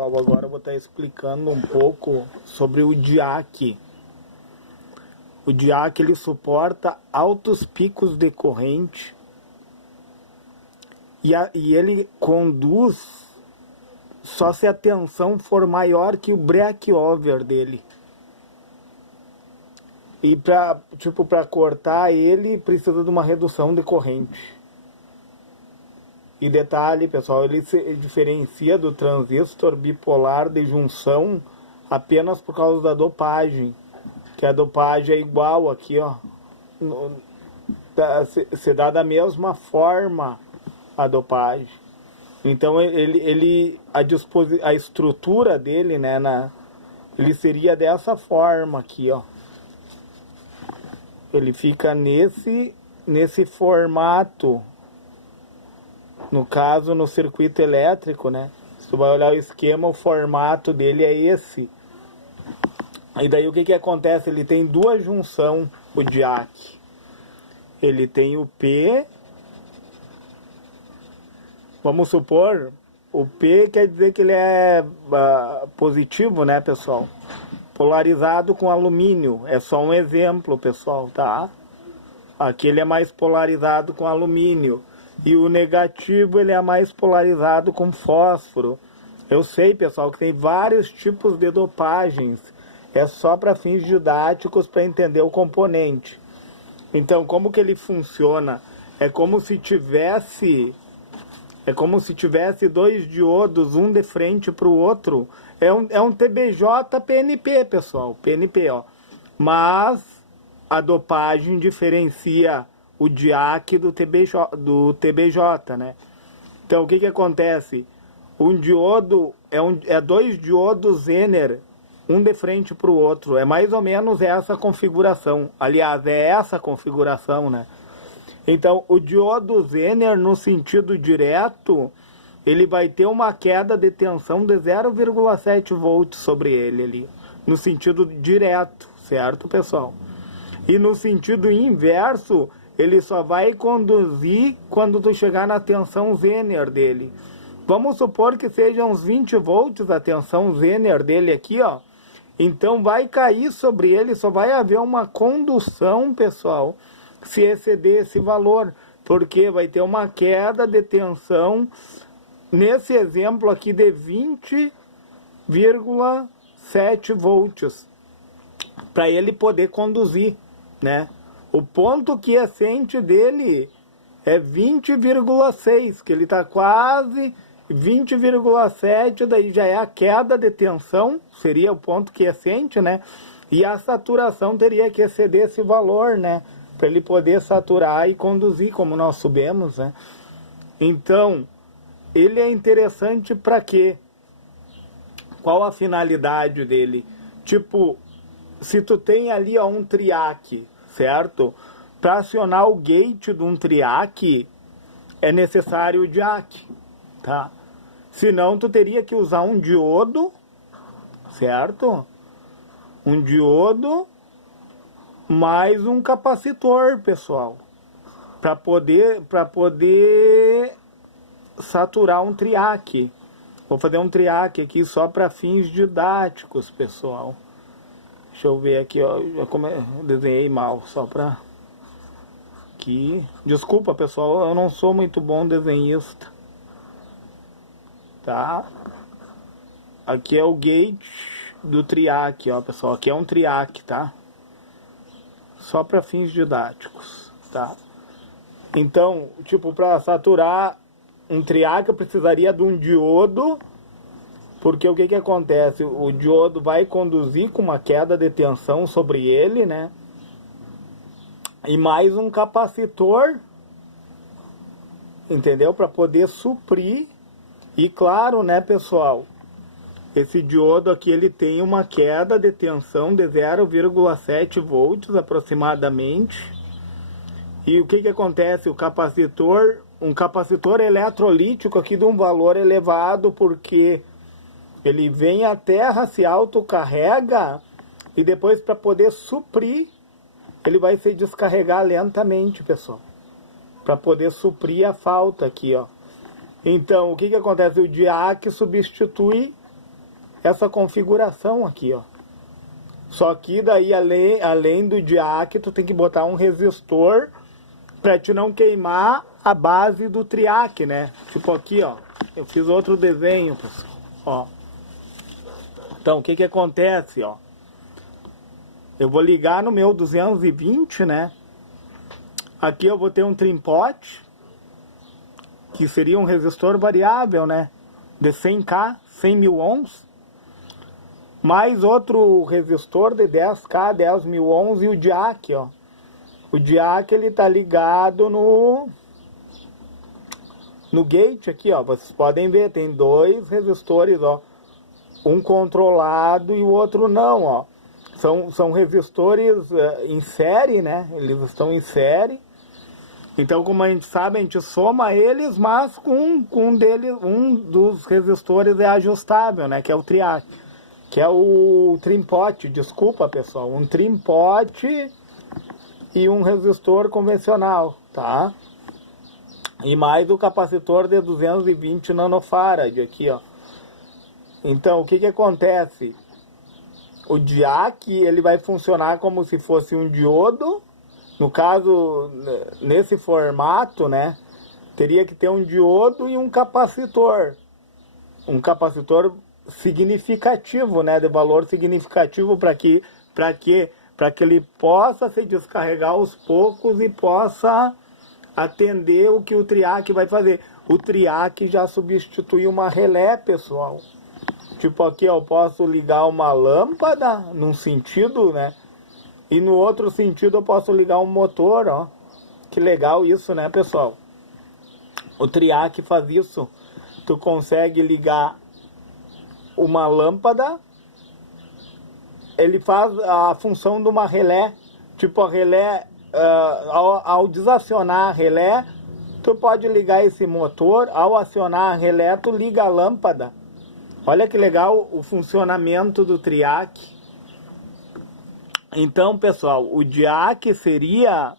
pessoal, agora eu vou estar explicando um pouco sobre o diac. O diac ele suporta altos picos de corrente e ele conduz só se a tensão for maior que o break-over dele. E para cortar ele precisa de uma redução de corrente. E detalhe, pessoal, ele se diferencia do transistor bipolar de junção apenas por causa da dopagem. Que a dopagem é igual aqui, ó. Se dá da mesma forma a dopagem. Então a estrutura dele, né, ele seria dessa forma aqui, ó. Ele fica nesse formato. No caso, no circuito elétrico, né? Se tu vai olhar o esquema, o formato dele é esse. E daí o que acontece? Ele tem duas junções, o diac. Ele tem o P. Vamos supor, o P quer dizer que ele é positivo, né, pessoal? Polarizado com alumínio. É só um exemplo, pessoal, tá? Aqui ele é mais polarizado com alumínio. E o negativo ele é mais polarizado com fósforo. Eu sei, pessoal, que tem vários tipos de dopagens. É só para fins didáticos, para entender o componente. Então, como que ele funciona? É como se tivesse dois diodos, um de frente para o outro. É um TBJ PNP, pessoal. PNP, ó. Mas a dopagem diferencia o diac do TBJ, né? Então, o que acontece? Um diodo é dois diodos Zener, um de frente para o outro. É mais ou menos essa configuração. Aliás, é essa configuração, né? Então, o diodo Zener, no sentido direto, ele vai ter uma queda de tensão de 0,7 volts sobre ele ali. No sentido direto, certo, pessoal? E no sentido inverso, ele só vai conduzir quando tu chegar na tensão Zener dele. Vamos supor que sejam uns 20 volts a tensão Zener dele aqui, ó. Então vai cair sobre ele, só vai haver uma condução, pessoal, se exceder esse valor. Porque vai ter uma queda de tensão, nesse exemplo aqui, de 20,7 volts. Para ele poder conduzir, né? O ponto quiescente dele é 20,6, que ele está quase 20,7, daí já é a queda de tensão, seria o ponto quiescente, né? E a saturação teria que exceder esse valor, né? Para ele poder saturar e conduzir, como nós sabemos, né? Então, ele é interessante para quê? Qual a finalidade dele? Tipo, se tu tem ali, ó, um triac, certo? Para acionar o gate de um triac, é necessário o diac, tá? Senão, tu teria que usar um diodo, certo? Um diodo mais um capacitor, pessoal, para poder saturar um triac. Vou fazer um triac aqui só para fins didáticos, pessoal. Deixa eu ver aqui, ó, eu desenhei mal, só para aqui. Desculpa, pessoal, eu não sou muito bom desenhista. Tá? Aqui é o gate do triac, ó, pessoal. Aqui é um triac, tá? Só para fins didáticos, tá? Então, tipo, para saturar um triac eu precisaria de um diodo. Porque o que acontece? O diodo vai conduzir com uma queda de tensão sobre ele, né? E mais um capacitor, entendeu? Para poder suprir. E claro, né, pessoal? Esse diodo aqui, ele tem uma queda de tensão de 0,7 volts aproximadamente. E o que acontece? O capacitor, um capacitor eletrolítico aqui de um valor elevado, porque ele vem à Terra, se autocarrega e depois, para poder suprir, ele vai se descarregar lentamente, pessoal. Para poder suprir a falta aqui, ó. Então, o que acontece? O diac substitui essa configuração aqui, ó. Só que daí, além do diac, tu tem que botar um resistor para te não queimar a base do triac, né? Tipo aqui, ó. Eu fiz outro desenho, pessoal. Ó. Então, o que que acontece, ó? Eu vou ligar no meu 220, né? Aqui eu vou ter um trim-pot, que seria um resistor variável, né? De 100K, 100 mil ohms. Mais outro resistor de 10K, 10 mil ohms e o diac, ó. O diac, ele tá ligado no gate aqui, ó. Vocês podem ver, tem dois resistores, ó. Um controlado e o outro não, ó. São resistores em série, né? Eles estão em série. Então, como a gente sabe, a gente soma eles, mas com um dos resistores é ajustável, né? Que é o triac. Que é o trim-pot, desculpa, pessoal. Um trim-pot e um resistor convencional, tá? E mais o capacitor de 220 nanofarad aqui, ó. Então, o que que acontece? O diac, ele vai funcionar como se fosse um diodo. No caso, nesse formato, né? Teria que ter um diodo e um capacitor. Um capacitor significativo, né? De valor significativo para que ele possa se descarregar aos poucos e possa atender o que o triac vai fazer. O triac já substitui uma relé, pessoal. Tipo aqui, eu posso ligar uma lâmpada num sentido, né? E no outro sentido eu posso ligar um motor, ó. Que legal isso, né, pessoal? O triac faz isso. Tu consegue ligar uma lâmpada, ele faz a função de uma relé. Tipo a relé, ao desacionar a relé, tu pode ligar esse motor. Ao acionar a relé, tu liga a lâmpada. Olha que legal o funcionamento do triac. Então, pessoal, o diac seria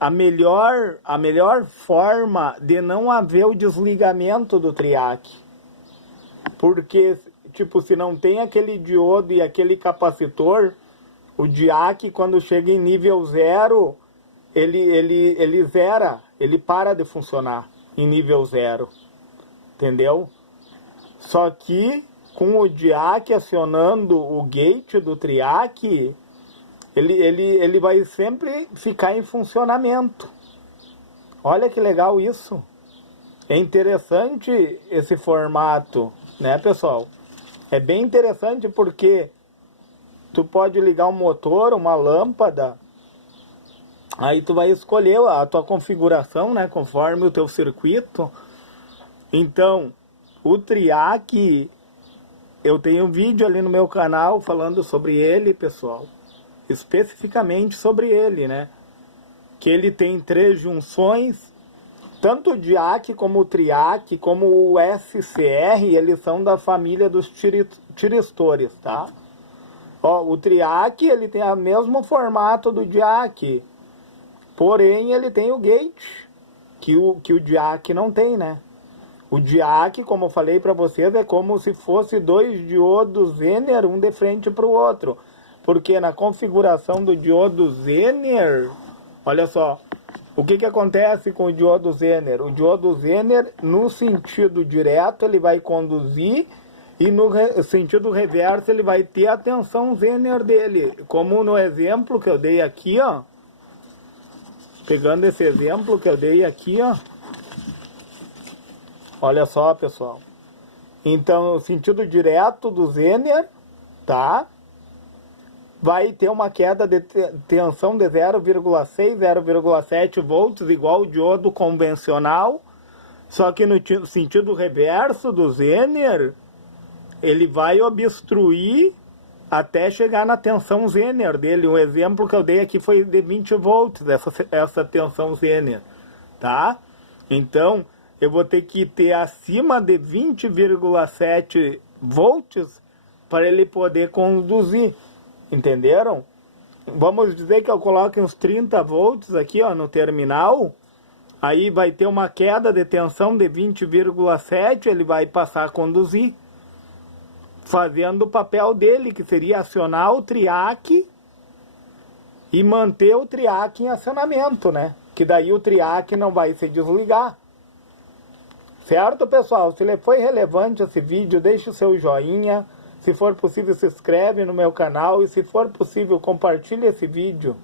a melhor forma de não haver o desligamento do triac. Porque, tipo, se não tem aquele diodo e aquele capacitor, o diac, quando chega em nível zero, ele zera, ele para de funcionar em nível zero. Entendeu? Só que com o diac acionando o gate do triac, ele vai sempre ficar em funcionamento. Olha que legal isso. É interessante esse formato, né, pessoal? É bem interessante porque tu pode ligar um motor, uma lâmpada, aí tu vai escolher a tua configuração, né, conforme o teu circuito. Então, o triac, eu tenho um vídeo ali no meu canal falando sobre ele, pessoal. Especificamente sobre ele, né? Que ele tem 3 junções. Tanto o diac como o triac, como o SCR, eles são da família dos tiristores, tá? Ó, o triac, ele tem o mesmo formato do diac. Porém, ele tem o gate, que o diac não tem, né? O diac, como eu falei para vocês, é como se fosse 2 diodos Zener, um de frente para o outro. Porque na configuração do diodo Zener, olha só, o que acontece com o diodo Zener? O diodo Zener, no sentido direto, ele vai conduzir, e no sentido reverso, ele vai ter a tensão Zener dele. Como no exemplo que eu dei aqui, ó. Pegando esse exemplo que eu dei aqui, ó. Olha só, pessoal. Então, o sentido direto do Zener, tá? Vai ter uma queda de tensão de 0,6, 0,7 volts, igual o diodo convencional. Só que no sentido reverso do Zener, ele vai obstruir até chegar na tensão Zener dele. Um exemplo que eu dei aqui foi de 20 volts, essa tensão Zener, tá? Então, eu vou ter que ter acima de 20,7 volts para ele poder conduzir. Entenderam? Vamos dizer que eu coloque uns 30 volts aqui, ó, no terminal. Aí vai ter uma queda de tensão de 20,7, ele vai passar a conduzir. fazendo o papel dele, que seria acionar o triac e manter o triac em acionamento, né? Que daí o triac não vai se desligar. Certo, pessoal? Se foi relevante esse vídeo, deixe o seu joinha. Se for possível, se inscreve no meu canal. E se for possível, compartilhe esse vídeo